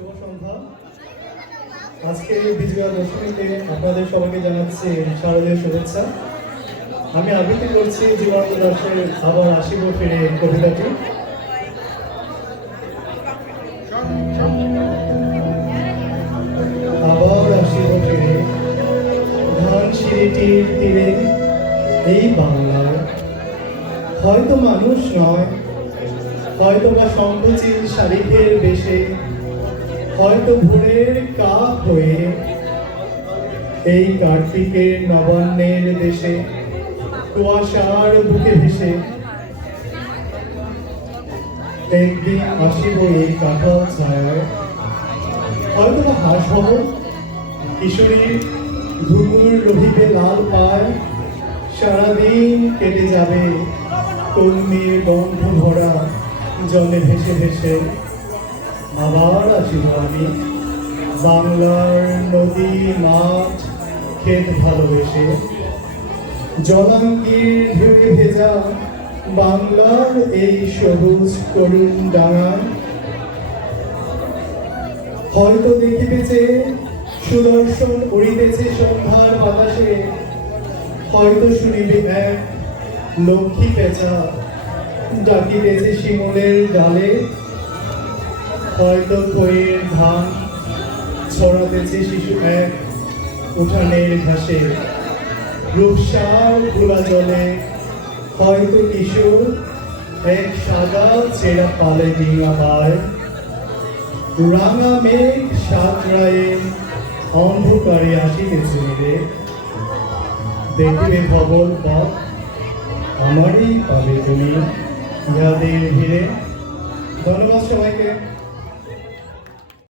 শুভ সন্ধ্যা। আজকে বিজয়া দশমীতে আপনাদের সবাইকে জানাচ্ছি শারদীয় শুভেচ্ছা। আমি আবৃত্তি করছি জীবনানন্দ দাশের আবার আসিব ফিরে কবিতাটি। আবার আসিব ফিরে ধানসিঁড়িটির তীরে এই বাংলায়, হয়তো মানুষ নয়, হয়তো বা সংকোচিত শালিকের বেশে, হয়তো ভোরের কাক হয়ে এই কার্তিকের নবান্নের দেশে কুয়াশার বুকে ভেসে একদিন আসিব এই কাঁঠাল ছায়ায়। হয়তো বা হাসব কিশোরীর ঘুঙুর রহিবে লাল পায়, সারাদিন কেটে যাবে কর্মীর গন্ধ ভরা জলে ভেসে ভেসে। আবার আসিব আমি বাংলার নদী মাঠ ক্ষেত ভালোবেসে, জলাঙ্গির ঢেউয়ে ভেজা বাংলার এই সবুজ করুণ ডাঙায়। হয়তো দেখিতেছে সুদর্শন উড়িতেছে সন্ধ্যার বাতাসে, হয়তো শুনিবে এক লক্ষ্মী পেঁচা ডাকিতেছে শিমুলের ডালে, হয়তো খইয়ের ধান ছড়াতেছে শিশু এক উঠানের ঘাসে রূপসার খোলা জলে, হয়তো কিশোর এক সাদা ছেঁড়া পালে ডিঙা পায়। রাঙা মেঘ সাঁতরায়ে অন্ধকারে আসিতেছে মিলে, দেখিবে ভবন পথ আমারই পাবে তুমি ইহাদের ভিড়ে। ধন্যবাদ সবাইকে।